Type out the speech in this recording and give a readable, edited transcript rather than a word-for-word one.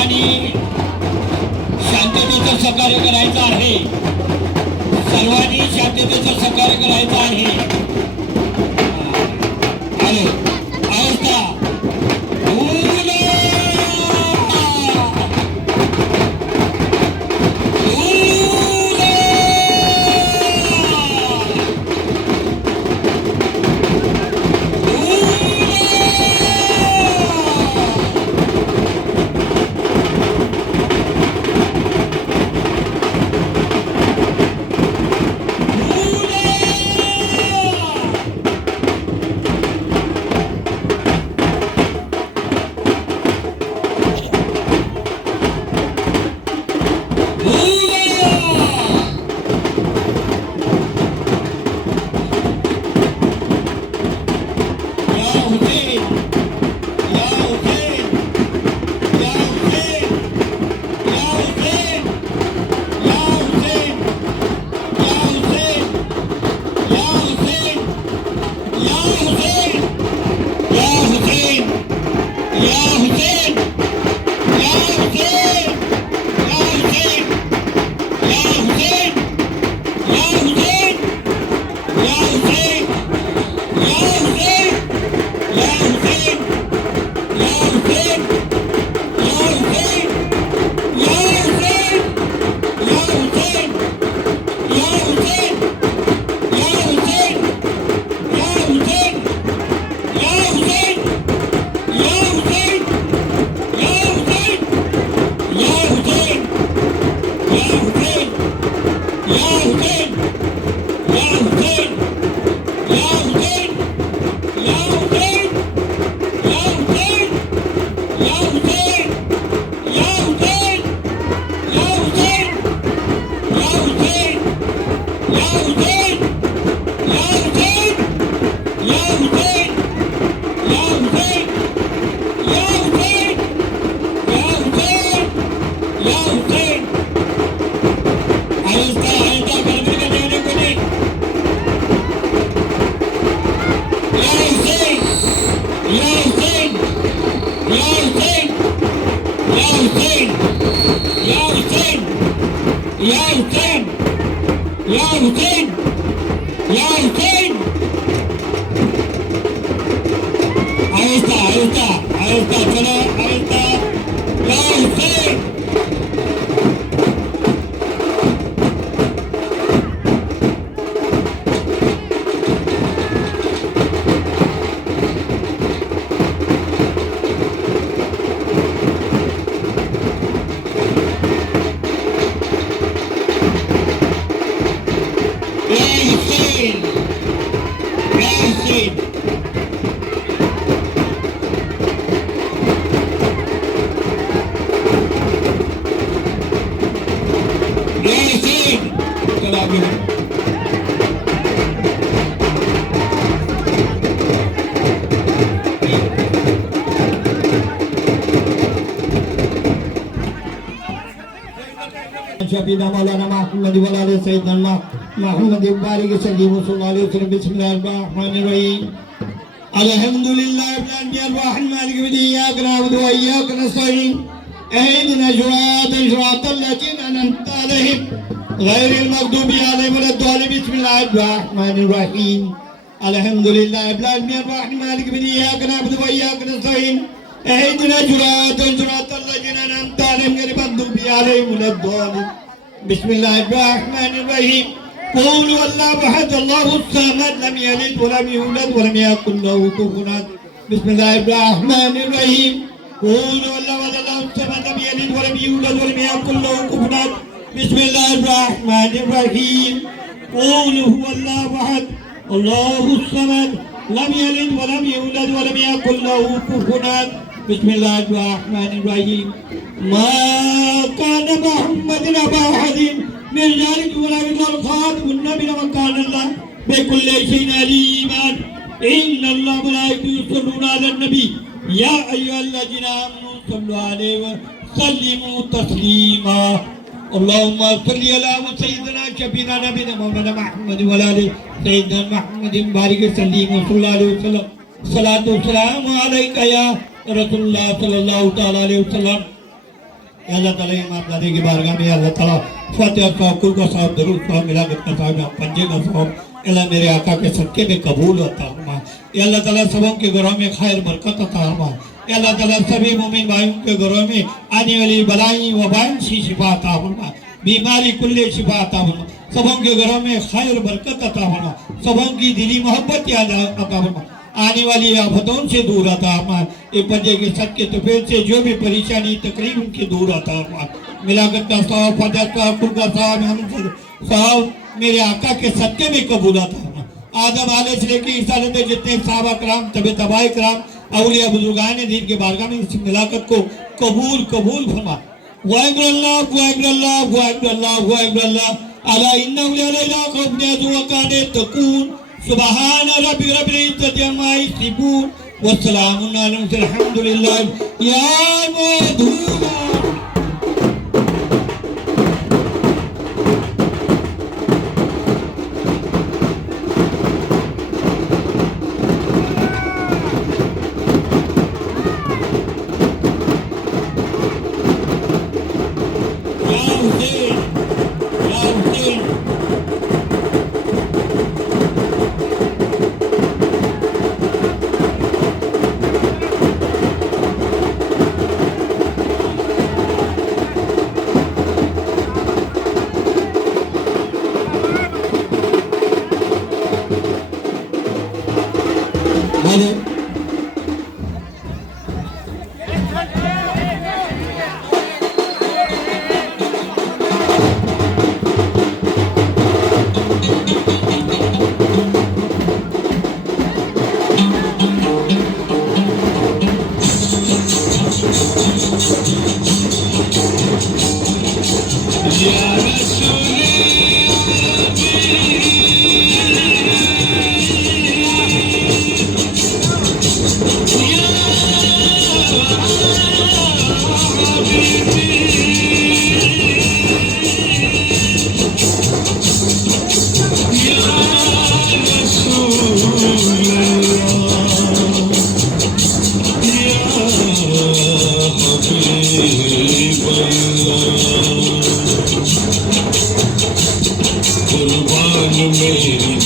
सर्वांनी शांततेचं सहकार्य करायचं आहे. सर्वांनी शांततेचं सहकार्य करायचं आहे. शफीना मौलाना मोहम्मद वाले सैयदना मोहम्मद बारिक सल्लल्लाहु अलैहि वसल्लम बिस्मिल्लाहिर्रहमानिर्रहीम अल्हम्दुलिल्लाहि रब्बिल आलमीन मालिक यौमिद्दीन इय्याका नअबुदु व इय्याका नस्तईन इहदिना सिरातल लज़ीना अनअमता अलैहिम गैरिल मग़दूबि अलैहिम वलद्दालिन बिस्मिल्लाहिर्रहमानिर्रहीम अल्हम्दुलिल्लाहि रब्बिल आलमीन मालिक यौमिद्दीन इय्याका नअबुदु व इय्याका नस्तईन इहदिना सिरातल लज़ीना अनअमता अलैहिम गैरिल मग़दूबि अलैहिम वलद्दालिन बिस्मिल्लाहिर्रहमानिर्रहीम قل والله احد الله الصمد لم يلد ولم يولد ولم يكن له كفوا احد بسم الله الرحمن الرحيم قل والله الله الصمد لم يلد ولم يولد ولم يكن له كفوا احد بسم الله الرحمن الرحيم قل هو الله احد الله الصمد لم يلد ولم يولد ولم يكن له كفوا احد بسم الله الرحمن الرحيم ما كان محمد أبا أحد من ذلك ولكن خاتم النبي وكان الله بكل شيء عليما إن الله ملائكته يصلون على النبي يا أيها الذين آمنوا صلوا عليه وسلموا تسليما اللهم صل على سيدنا شفيعنا نبينا مولانا محمد وعلى آل سيدنا محمد بارك وسلم صلى الله عليه وسلم الصلاة والسلام عليك يا رسول الله صلى الله تعالى عليه وسلم अल्लाह ताला ईमानदारी की बारगाह में अल्लाह ताला फातिहा का कुल का साहब दरूद का मिलाकत का साहब पंजे का साहब अल्लाह मेरे आका के सदके में कबूल होता फरमा। अल्लाह ताला सबों के घरों में खैर बरकत अता फरमा। अल्लाह ताला सभी मोमिन भाइयों के घरों में आने वाली बलाई वबाइन से शिफा अता फरमा, बीमारी कुल्ले शिफा अता फरमा। सबों के घरों में खैर बरकत अता फरमा, सबों की दिली मोहब्बत याद अता फरमा, आने वाली आफतों से दूर अता फरमा। ये पंजे के सदके तफेल से जो भी परेशानी तकलीफ उनके दूर अता फरमा। मिलाकत का साहब फातिहा का कुल का साहब मेरे आका के सदके में कबूल अता फरमा। आदम आले से लेकर ईसा तक जितने साहबा कराम तबे तबाई कराम औलिया बुजुर्गान दीन के बारगाह में इस मिलाकत को कबूल कबूल फरमा। वाहिगुरुल्लाह वाहिगुरुल्लाह वाहिगुरुल्लाह वाहिगुरुल्लाह अला इन्नहु ला खौफुन अलैहिम व कानू यत्तकून सुबहान रब्बिल इज्जति अम्मा यसिफून व सलामुन अलल मुरसलीन अल्हम्दुलिल्लाह या मधुना।